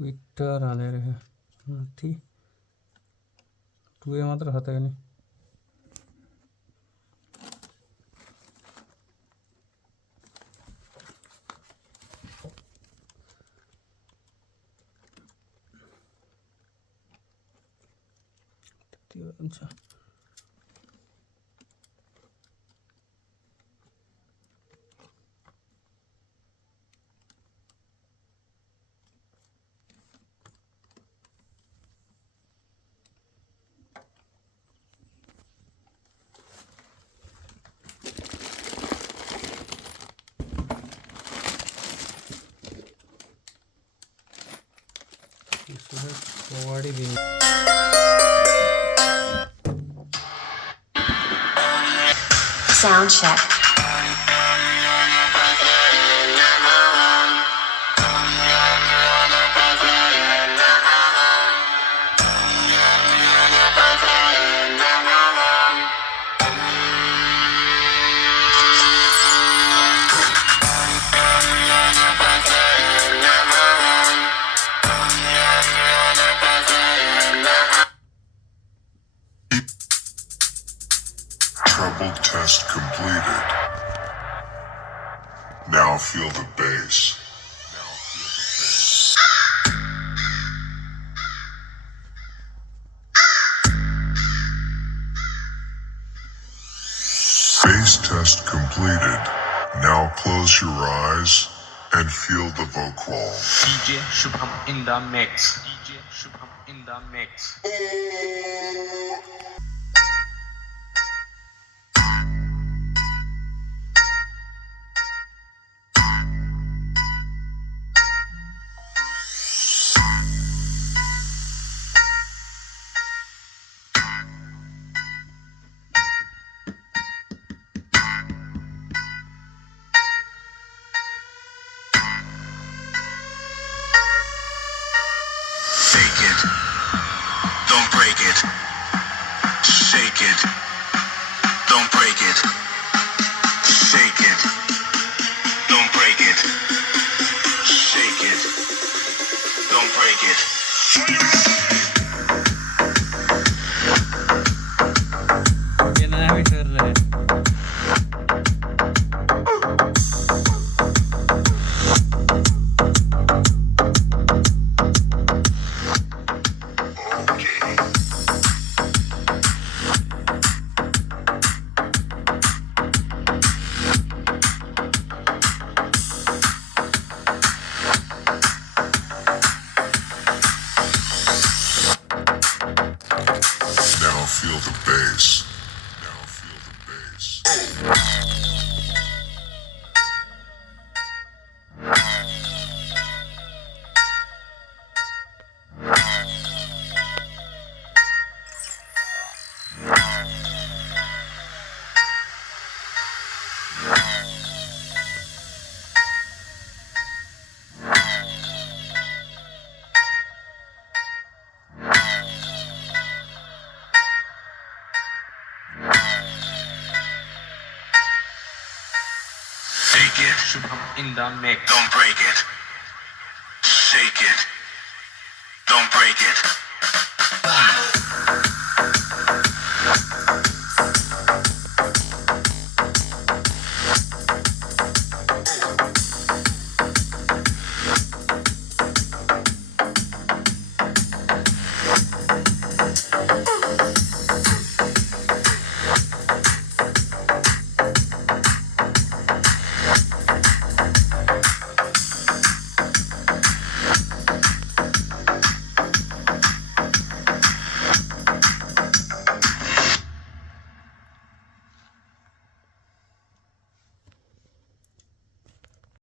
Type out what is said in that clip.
Twitter आले रहे थी टू मात्र हाताने अच्छा Already been sound check. Treble test completed. Now feel the bass. Bass test completed. Now close your eyes and feel the vocal. DJ Shubham in the mix. DJ Shubham in the mix. Fake it, don't break it. Shake it, don't break it. Shake it, don't break it. Shake it, don't break it. ये नया भी कर रहे हैं Now feel the bass. Now feel the bass. Shake it, Shubham in the mix. don't break it. Shake it, don't break it.